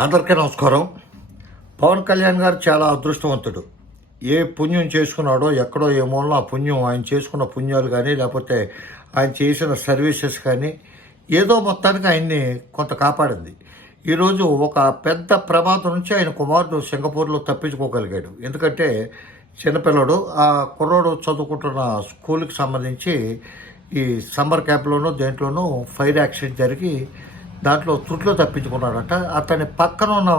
అందరికీ నమస్కారం. పవన్ కళ్యాణ్ గారు చాలా అదృష్టవంతుడు. ఏ పుణ్యం చేసుకున్నాడో ఎక్కడో ఏ మూలన ఆ పుణ్యం ఆయన చేసుకున్న పుణ్యాలు కానీ లేకపోతే ఆయన చేసిన సర్వీసెస్ కానీ ఏదో మొత్తానికి ఆయన్ని కొంత కాపాడింది. ఈరోజు ఒక పెద్ద ప్రమాదం నుంచి ఆయన కుమారుడు సింగపూర్లో తప్పించుకోగలిగాడు. ఎందుకంటే చిన్నపిల్లడు ఆ కుర్రోడు చదువుకుంటున్న స్కూల్కి సంబంధించి ఈ సమ్మర్ క్యాంప్లోనూ దేంట్లోనూ ఫైర్ యాక్సిడెంట్ జరిగి దాంట్లో తుట్లో తప్పించుకున్నాడట. అతని పక్కన ఉన్న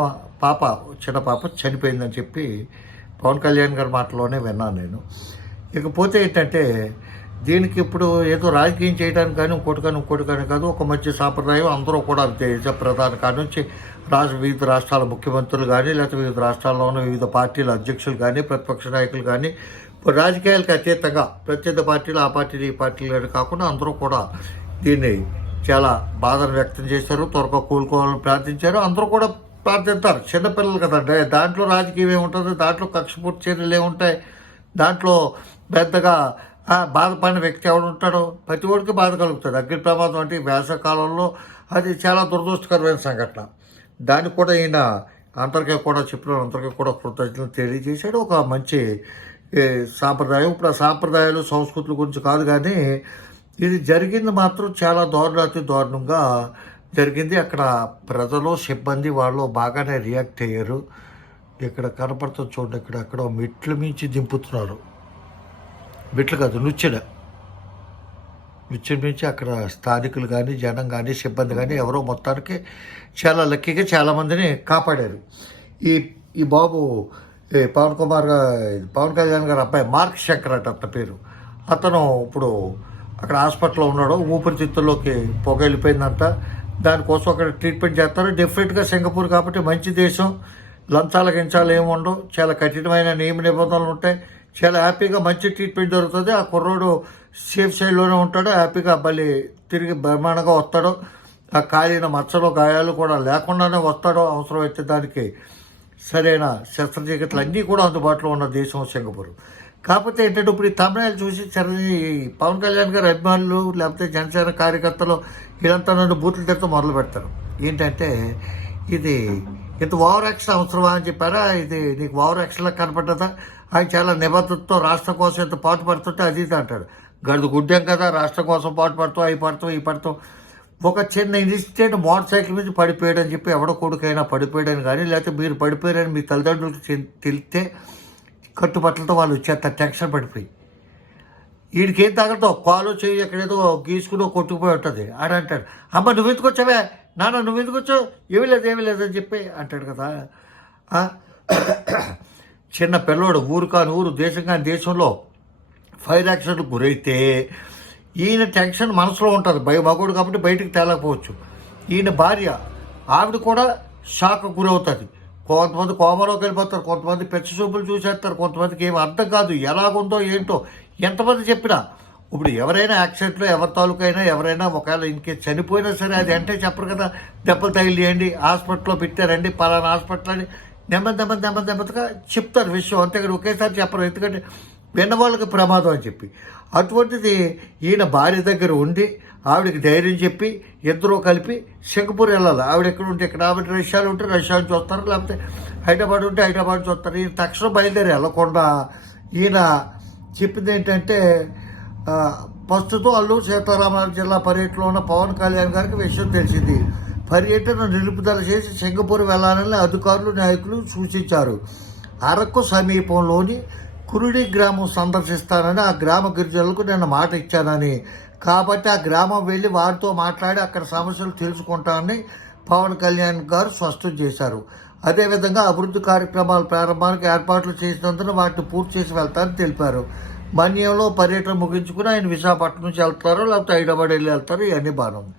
పాప చిన్న పాప చనిపోయిందని చెప్పి పవన్ కళ్యాణ్ గారి మాటలోనే విన్నాను నేను. ఇకపోతే ఏంటంటే దీనికి ఇప్పుడు ఏదో రాజకీయం చేయడానికి కానీ ఇంకోటి కానీ ఇంకోటి కానీ కాదు ఒక మంచి సాంప్రదాయం అందరూ కూడా దేశ ప్రధాని కాడి నుంచి రాష్ట్ర వివిధ రాష్ట్రాల ముఖ్యమంత్రులు కానీ లేకపోతే వివిధ రాష్ట్రాల్లో ఉన్న వివిధ పార్టీల అధ్యక్షులు కానీ ప్రతిపక్ష నాయకులు కానీ ఇప్పుడు రాజకీయాలకు అతీతంగా ప్రత్యేక పార్టీలు ఆ పార్టీలు ఈ పార్టీలు కాకుండా అందరూ కూడా దీన్ని చాలా బాధను వ్యక్తం చేశారు త్వరగా కూలుకోవాలని ప్రార్థించారు. అందరూ కూడా ప్రార్థిస్తారు. చిన్నపిల్లలు కదండి దాంట్లో రాజకీయం ఏముంటుంది? దాంట్లో కక్షపూర్తి చర్యలు ఏముంటాయి? దాంట్లో పెద్దగా బాధపడిన వ్యక్తి ఎవడుంటాడో ప్రతి ఒడికి బాధ కలుగుతుంది. అగ్ని ప్రమాదం అంటే ఈ వేసవకాలంలో అది చాలా దురదృష్టకరమైన సంఘటన. దానికి కూడా ఈయన అందరికీ కూడా చెప్పిన అందరికీ కూడా కృతజ్ఞతలు తెలియజేశాడు. ఒక మంచి సాంప్రదాయం. ఇప్పుడు ఆ సాంప్రదాయాలు సంస్కృతుల గురించి కాదు కానీ ఇది జరిగింది మాత్రం చాలా దారుణాతి దారుణంగా జరిగింది. అక్కడ ప్రజలు సిబ్బంది వాళ్ళు బాగానే రియాక్ట్ అయ్యారు. ఇక్కడ కనపడుతుంది చూడండి ఇక్కడ అక్కడ మెట్లు మించి దింపుతున్నారు. మెట్లు కాదు నుచ్చెడ. నుచ్చెడ మించి అక్కడ స్థానికులు కానీ జనం కానీ సిబ్బంది కానీ ఎవరో మొత్తానికి చాలా లక్కీగా చాలామందిని కాపాడారు. ఈ ఈ బాబు ఈ పవన్ కుమార్ పవన్ కళ్యాణ్ గారు అబ్బాయి మార్క్ శంకర్ అట అతని పేరు. అతను ఇప్పుడు అక్కడ హాస్పిటల్లో ఉన్నాడు. ఊపిరితిత్తుల్లోకి పొగ వెళ్ళిపోయిందంట దానికోసం అక్కడ ట్రీట్మెంట్ చేస్తారు. డెఫినెట్గా సింగపూర్ కాబట్టి మంచి దేశం. లంచాల గించాలు ఏమి ఉండవు. చాలా కఠినమైన నియమ నిబంధనలు ఉంటాయి. చాలా హ్యాపీగా మంచి ట్రీట్మెంట్ దొరుకుతుంది ఆ కుర్రోడు సేఫ్ సైడ్లోనే ఉంటాడు. హ్యాపీగా మళ్ళీ తిరిగి బ్రహ్మాండంగా వస్తాడు. ఆ కాలిన మచ్చలు గాయాలు కూడా లేకుండానే వస్తాడు అవసరమైతే దానికి సరైన శస్త్రచికిత్సలు అన్నీ కూడా అందుబాటులో ఉన్న దేశం సింగపూర్. కాకపోతే ఏంటంటే ఇప్పుడు ఈ తమిళనాడు చూసి చిరంజీవి పవన్ కళ్యాణ్ గారి అభిమానులు లేకపోతే జనసేన కార్యకర్తలు వీళ్ళంతా నన్ను బూతులు తిడతా మొదలు పెడతారు. ఏంటంటే ఇది ఇంత ఓవర్ యాక్షన్ అవసరమా అని చెప్పారా? ఇది నీకు ఓవర్ యాక్షన్లా కనపడ్డదా? ఆయన చాలా నిబద్ధతతో రాష్ట్రం కోసం ఎంత పాటు పడుతుంటే అది ఇది అంటాడు. గడుదు గుడ్డాం కదా రాష్ట్రం కోసం పాటు పడతాం అవి పడతాం ఈ పడతాం. ఒక చిన్న ఇన్సిడెంట్ మోటార్ సైకిల్ మీద పడిపోయాడని అని చెప్పి ఎవడో కొడుకైనా పడిపోయాడని కానీ లేకపోతే మీరు పడిపోయారని మీ తల్లిదండ్రులకు తెలితే తెలిస్తే కట్టుబట్టలతో వాళ్ళు వచ్చేస్తారు టెన్షన్ పడిపోయి. వీడికి ఏం తగలతో కాలు చేయి ఎక్కడేదో గీసుకుని కొట్టుకుపోయి ఉంటుంది. ఆడ అంటాడు అమ్మ నువ్వు ఎందుకు వచ్చావే నాన్న నువ్వు ఎందుకు వచ్చావు ఏమీ లేదు ఏమీ లేదు అని చెప్పి అంటాడు కదా. చిన్న పిల్లోడు ఊరు కాని ఊరు దేశం కాని దేశంలో ఫైర్ యాక్సిడెంట్ గురైతే ఈయన టెన్షన్ మనసులో ఉంటుంది. భయ మగోడు కాబట్టి బయటకు తేలకపోవచ్చు. ఈయన భార్య ఆవిడ కూడా షాక్ గురవుతుంది. కొంతమంది కోమలోకి వెళ్ళిపోతారు కొంతమంది పెచ్చ చూపులు చూసేస్తారు కొంతమందికి ఏమి అర్థం కాదు ఎలాగుందో ఏంటో ఎంతమంది చెప్పినా. ఇప్పుడు ఎవరైనా యాక్సిడెంట్లో ఎవరి తాలూకైనా ఎవరైనా ఒకవేళ ఇంకే చనిపోయినా సరే అది అంటే చెప్పరు కదా దెబ్బలు తగిలియండి హాస్పిటల్లో పెట్టారండి పలానా హాస్పిటల్ అని నెమ్మది నెమ్మది నెమ్మది నెమ్మదిగా చెప్తారు విషయం. అంతేగాని ఒకేసారి చెప్పరు ఎందుకంటే విన్నవాళ్ళకి ప్రమాదం అని చెప్పి. అటువంటిది ఈయన భార్య దగ్గర ఉండి ఆవిడకి ధైర్యం చెప్పి ఇద్దరూ కలిపి సింగపూర్ వెళ్ళాలి. ఆవిడ ఎక్కడ ఉంటే ఇక్కడ. ఆవిడ రష్యాలు ఉంటే రష్యా చూస్తారు లేకపోతే హైదరాబాద్ ఉంటే హైదరాబాద్ చూస్తారు. ఈయన తక్షణం బయలుదేరి వెళ్ళకుండా ఈయన చెప్పింది ఏంటంటే ప్రస్తుతం అల్లూరు సీతారామరాజు జిల్లా పర్యటనలో ఉన్న పవన్ కళ్యాణ్ గారికి విషయం తెలిసింది. పర్యటన నిలుపుదల చేసి సింగపూర్ వెళ్ళాలని అధికారులు నాయకులు సూచించారు. అరకు సమీపంలోని కురుడి గ్రామం సందర్శిస్తానని ఆ గ్రామ గిరిజనులకు నేను మాట ఇచ్చానని కాబట్టి ఆ గ్రామం వెళ్ళి వారితో మాట్లాడి అక్కడ సమస్యలు తెలుసుకుంటానని పవన్ కళ్యాణ్ గారు స్పష్టం చేశారు. అదేవిధంగా అభివృద్ధి కార్యక్రమాల ప్రారంభానికి ఏర్పాట్లు చేసినందున వాటిని పూర్తి చేసి వెళ్తారని తెలిపారు. మన్యంలో పర్యటన ముగించుకుని ఆయన విశాఖపట్నం నుంచి వెళ్తారు లేకపోతే హైదరాబాద్ వెళ్ళి వెళ్తారు ఇవన్నీ బాగానే ఉంది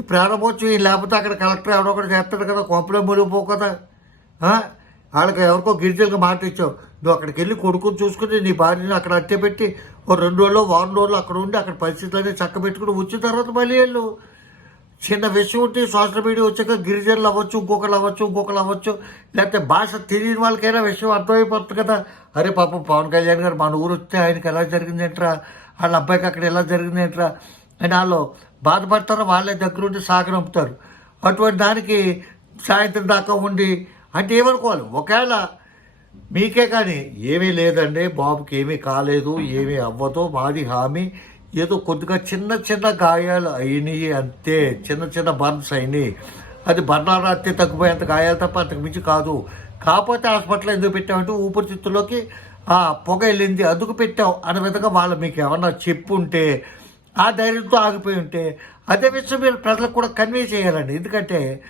ఈ ప్రారంభోత్సవం లేకపోతే అక్కడ కలెక్టర్ ఎవరో ఒకటి చేస్తాడు కదా కొంపలో మునిగిపో కదా. వాళ్ళకి ఎవరికో గిరిజలకు మాట ఇచ్చావు. నువ్వు అక్కడికి వెళ్ళి కొడుకుని చూసుకుని నీ భార్యను అక్కడ అట్టే పెట్టి ఓ రెండు రోజులు వారం రోజులు అక్కడ ఉండి అక్కడ పరిస్థితులన్నీ చక్క పెట్టుకుని వచ్చిన తర్వాత మళ్ళీ వెళ్ళు. చిన్న విషయం ఉంటే సోషల్ మీడియా వచ్చాక గిరిజనులు అవ్వచ్చు ఇంకొకరు అవ్వచ్చు ఇంకొకరు అవ్వచ్చు. లేకపోతే భాష తెలియని వాళ్ళకైనా విషయం అర్థమైపోతుంది కదా. అరే పాపం పవన్ కళ్యాణ్ గారు మన ఊరు వస్తే ఆయనకి ఎలా జరిగిందేంట్రా? వాళ్ళ అబ్బాయికి అక్కడ ఎలా జరిగిందేంట్రా? అని వాళ్ళు బాధపడతారో వాళ్ళే దగ్గరుండి సాగనంపుతారు అటువంటి దానికి సాయంత్రం దాకా ఉండి అంటే ఏమనుకోవాలి? ఒకవేళ మీకే కానీ ఏమీ లేదండి బాబుకి ఏమీ కాలేదు ఏమీ అవ్వదు మాది హామీ. ఏదో కొద్దిగా చిన్న చిన్న గాయాలు అయినాయి అంతే చిన్న చిన్న బర్న్స్ అయినాయి. అది బర్ణాలు అత్తే తగ్గిపోయేంత గాయాలు తప్ప అంతకు మించి కాదు. కాకపోతే హాస్పిటల్ ఎందుకు పెట్టామంటే ఊపిరితిత్తులోకి ఆ పొగ వెళ్ళింది అందుకు పెట్టావు అనే విధంగా వాళ్ళు మీకు ఏమన్నా చెప్పుంటే ఆ ధైర్యంతో ఆగిపోయి ఉంటే అదే విషయం మీరు ప్రజలకు కూడా కన్వే చేయాలండి. ఎందుకంటే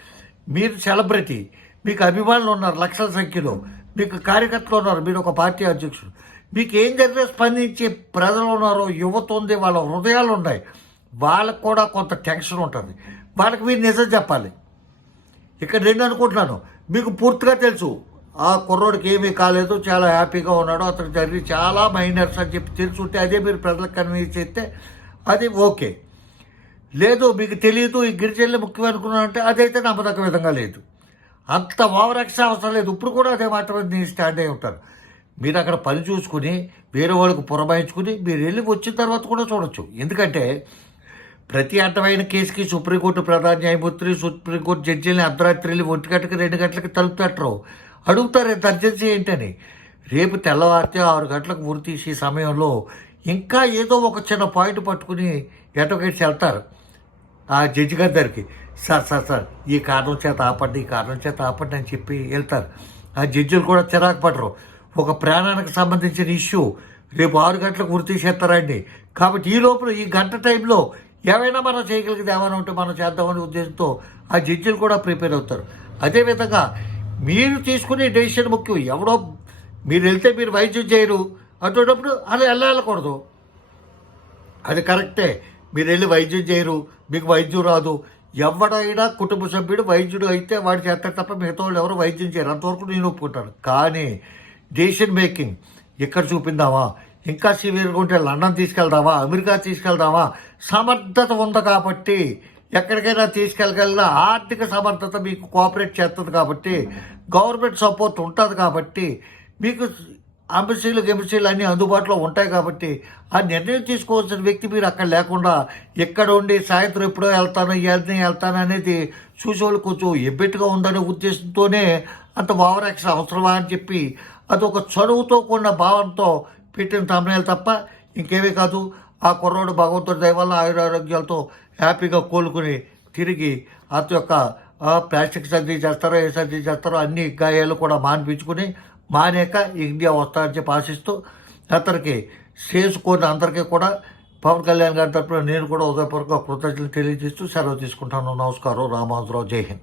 మీరు సెలబ్రిటీ మీకు అభిమానులు ఉన్నారు లక్షల సంఖ్యలో. మీకు కార్యకర్తలు ఉన్నారు మీరు ఒక పార్టీ అధ్యక్షుడు. మీకు ఏం జరిగినా స్పందించే ప్రజలు ఉన్నారు యువత ఉంది వాళ్ళ హృదయాలు ఉన్నాయి. వాళ్ళకు కూడా కొంత టెన్షన్ ఉంటుంది. వాళ్ళకి మీరు నిజం చెప్పాలి. ఇక్కడ నేను అనుకుంటున్నాను మీకు పూర్తిగా తెలుసు ఆ కుర్రోడికి ఏమీ కాలేదు చాలా హ్యాపీగా ఉన్నాడు అతను జరిగి చాలా మైనర్స్ అని చెప్పి తెలుసుంటే అదే మీరు ప్రజలకు కన్వీన్స్ చేస్తే అది ఓకే. లేదు మీకు తెలియదు ఈ గిరిజనులు ముఖ్యం అనుకున్నానంటే అదైతే నమ్మదగ్గ విధంగా లేదు. అంత ఓవర్ అవసరం లేదు. ఇప్పుడు కూడా అదే మాట మీద నేను స్టాండ్ అయి ఉంటారు మీరు అక్కడ పని చూసుకుని వేరే వాళ్ళకు పురమాయించుకుని మీరు వెళ్ళి వచ్చిన తర్వాత కూడా చూడొచ్చు. ఎందుకంటే ప్రతి అడ్డమైన కేసుకి సుప్రీంకోర్టు ప్రధాన న్యాయమూర్తి సుప్రీంకోర్టు జడ్జిల్ని అర్ధరాత్రి వెళ్ళి ఒంటి గంటకి రెండు గంటలకి తలుపు తట్టరు అడుగుతారు. ఎంత అర్జెన్సీ ఏంటని. రేపు తెల్లవారితే ఆరు గంటలకు ఉరి తీసే సమయంలో ఇంకా ఏదో ఒక చిన్న పాయింట్ పట్టుకుని ఎటొకేసి వెళ్తారు. ఆ జడ్జి గారి దగ్గరికి. సార్ సార్ సార్ ఈ కారణం చేత ఆపండి ఈ కారణం చేత ఆపండి అని చెప్పి వెళ్తారు. ఆ జడ్జిలు కూడా చిరాకు పడరు. ఒక ప్రాణానికి సంబంధించిన ఇష్యూ రేపు ఆరు గంటలకు గుర్తు చేస్తారండి. కాబట్టి ఈ లోపల ఈ గంట టైంలో ఏమైనా మనం చేయగలిగేది ఏమైనా ఉంటే మనం చేద్దామనే ఉద్దేశంతో ఆ జడ్జిలు కూడా ప్రిపేర్ అవుతారు. అదేవిధంగా మీరు తీసుకునే డెసిషన్ ముఖ్యం. ఎవడో మీరు వెళ్తే మీరు వైద్యం చేయరు. అటువంటిప్పుడు అలా వెళ్ళకూడదు. అది కరెక్టే. మీరు వెళ్ళి వైద్యం చేయరు. మీకు వైద్యం రాదు. ఎవడైనా కుటుంబ సభ్యుడు వైద్యుడు అయితే వాడు ఎంత తప్ప మిగతా వాళ్ళు ఎవరు వైద్యం చేయరు. అంతవరకు నేను ఒప్పుకుంటాను. కానీ డెసిషన్ మేకింగ్ ఎక్కడ చూపిందామా? ఇంకా సివియర్గా ఉంటే లండన్ తీసుకెళ్దామా? అమెరికా తీసుకెళ్దామా? సమర్థత ఉంది కాబట్టి ఎక్కడికైనా తీసుకెళ్ళగలిగిన ఆర్థిక సమర్థత మీకు కోఆపరేట్ చేస్తుంది కాబట్టి గవర్నమెంట్ సపోర్ట్ ఉంటుంది కాబట్టి మీకు అంబసీలు గెంబసీలు అన్నీ అందుబాటులో ఉంటాయి కాబట్టి ఆ నిర్ణయం తీసుకోవాల్సిన వ్యక్తి మీరు అక్కడ లేకుండా ఎక్కడ ఉండి సాయంత్రం ఎప్పుడో వెళ్తాను వెళ్తాను వెళ్తాను అనేది చూసేవాళ్ళు కొంచెం ఎబ్బెట్టుగా ఉందనే ఉద్దేశంతోనే అంత ఓవర్ అవసరమా అని చెప్పి అది ఒక చదువుతో కూడిన భావంతో పెట్టిన తమ్మనేలు తప్ప ఇంకేమీ కాదు. ఆ కుర్రోడు భగవంతుడి దయ వల్ల ఆయురారోగ్యాలతో హ్యాపీగా కోలుకుని తిరిగి అతని యొక్క ప్లాస్టిక్ సర్జరీ చేస్తారో ఏ సర్జరీ చేస్తారో అన్ని గాయాలు కూడా మానిపించుకుని మానేక ఇండియా వస్తారని చెప్పి ఆశిస్తూ అతనికి చేసుకొని అందరికీ కూడా పవన్ కళ్యాణ్ గారి తరఫున నేను కూడా ఉదయపూర్వక కృతజ్ఞతలు తెలియజేస్తూ సెలవు తీసుకుంటాను. నమస్కారం. రామానుజరావు. జై హింద్.